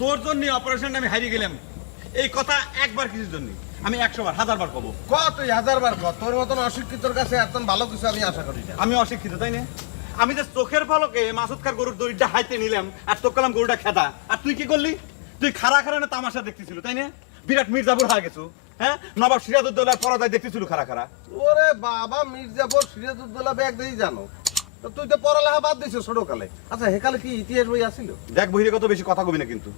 তোর জন্য অপারেশনটা আমি হারিয়ে গেলাম। এই কথা একবার কিছুর জন্য? আমি একশো বার হাজার বার কব। ক তুই হাজার বার ক তোর মতন অশিক্ষিতর কাছে এত ভালো কিছু আমি আশা করি না। আমি অশিক্ষিত তাই না? আমি যে চোখের ফলকে মাসুদ খার গরুর দড়িটা হাইতে নিলাম আর তোর কলাম গরুটা খেতা আর তুই কি করলি? তুই খারা খারা না তামাশা দেখতেছিল তাই না? বিরাট মির্জাপুর হয়ে গেছো হ্যাঁ? নবাব সিরাজউদ্দৌলার পরাজয় দেখতেছিল খারা খারা ওরে বাবা মির্জাপুর সিরাজউদ্দৌলা ব্যাগ দিয়ে জানো। তো তুই তো পড়ালেখা বাদ দিছিস ছোটকালে। আচ্ছা হেকালে কি ইতিহাস বই আসিল? দেখ বহিরে কত বেশি কথা কবি না কিন্তু।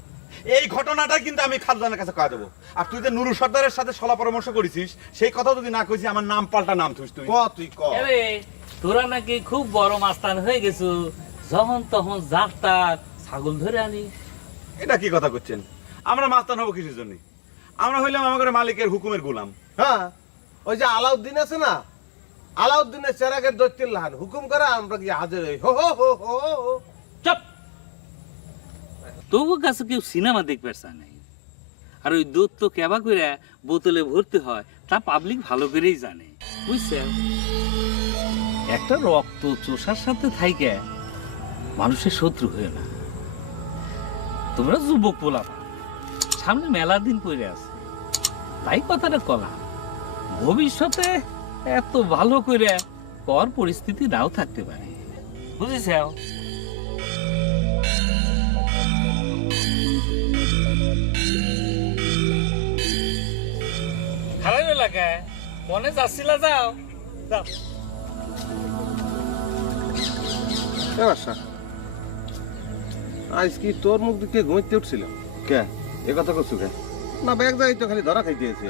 এই ঘটনাটা কিন্তু আমি খালদানের কাছে কয়ে দেবো। আর তুই যে নুরু সর্দারের সাথে সলা পরামর্শ করেছিস সেই কথা যদি না কইছি আমার নাম পাল্টা নাম থুস তুই। ক তুই ক? আরে তোরা নাকি খুব বড় মাস্তান হয়ে গেছো। যখন তখন যাত্রা ছাগল ধরে আনি। এটা কি কথা করছেন আমরা মাস্তান হব কিসের জন্য? আমরা হইলাম আমাদের মালিকের হুকুমের গোলাম। হ্যাঁ ওই যে আলাউদ্দিন আছে না? আলাউদ্দিনের চেরাগের দৈত্যের লাহান। হুকুম করে আমরা কি হাজির হই। হো হো হো হো চপ। তবু কাছে কেউ সিনেমা দেখবে চায় নাই। আর ওই দুধ তো কেবা করে বোতলে ভর্তি হয় তা পাবলিক ভালো করেই জানে। বুঝছে? একটা রক্ত চোষার সাথে থাইকে মানুষের শত্রু হয়ে না। তোমরা যুবক পোলা সামনে মেলা দিন পড়ে আছে। তাই কথাটা কলা ভবিষ্যতে এত ভালো করে কর পরিস্থিতি নাও থাকতে পারে। বুঝেছ খারাপ এলাকায়। মনে যাচ্ছিলা, যাও। যাও। আজ কি তোর মুখ দিকে ঘুমাইতে উঠছিলাম কে? এ কথা করছ কে? না, ব্যাগ যাই তো খালি ধরা খাইতে আছি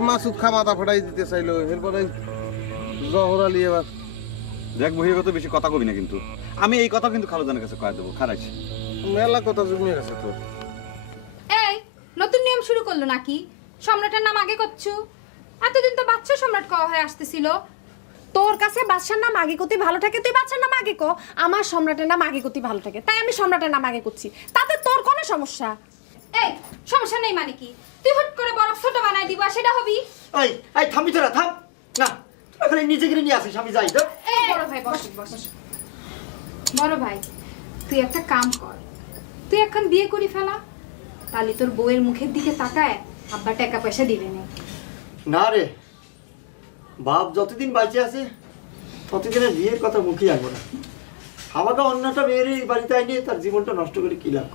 মাসুদ খা মাথা ফাটাই দিতে চাইলো এরপরে জহর আলী এবার। দেখ বহিরে কত বেশি কথা কবি না কিন্তু। আমি এই কথা কিন্তু খালুদানের কাছে কয়ে দেবো খারাইছি। মেলা কথা জমিয়ে গেছে তোর। এই নতুন নিয়ম শুরু করল নাকি? সম্রাটের নাম আগে করছ? এতদিন তো বাচ্চা সম্রাট কওয়া হয়ে আসতেছিল। তোর কাছে বাদশার নাম আগে করতে ভালো থাকে তুই বাচ্চার নাম আগে কো আমার সম্রাটের নাম আগে করতে ভালো থাকে তাই আমি সম্রাটের নাম আগে করছি। তাতে তোর কোনো সমস্যা? এই সমস্যা নেই মানে কি? তুই হুট করে বরফ ছোট বানাই দিব সেটা হবি? এই এই থামবি তোরা থাম। না তোরা খালি নিজেকে নিয়ে আসিস আমি যাই তো। এই বড় ভাই বস বস বড় ভাই তুই একটা কাম কর। তুই এখন বিয়ে করি ফেলা। তাহলে তোর বউয়ের মুখের দিকে তাকায় আব্বা টাকা পয়সা দিবে না। না রে বাপ যতদিন বাঁচে আছে ততদিনে বিয়ের কথা মুখে আনব না। আমাকে অন্যটা মেয়ের বাড়িতে আইনি তার জীবনটা নষ্ট করে কি লাভ?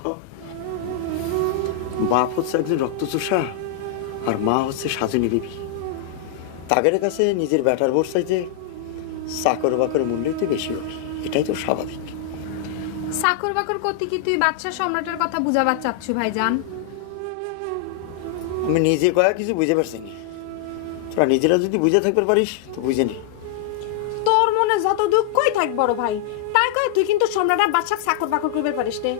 বাপ হচ্ছে একজন রক্তচোষা আর মা হচ্ছে সাজনী বিবি তাদের কাছে নিজের ব্যাটার বর্ষায় যে চাকর বাকর মূল্যই তো বেশি হয় এটাই তো স্বাভাবিক। চাকর বাকর করতে কি তুই বাচ্চা সম্রাটের কথা বুঝাবার চাচ্ছু ভাইজান? আমি নিজে কয়া কিছু বুঝে পারছি না। তোরা নিজেরা যদি বুঝে থাকতে পারিস তো বুঝে নি। তোর মনে যত দুঃখই থাক বড় ভাই তাই কয় তুই কিন্তু সম্রাটের বাদশাক চাকর বাকর করবে পারিস রে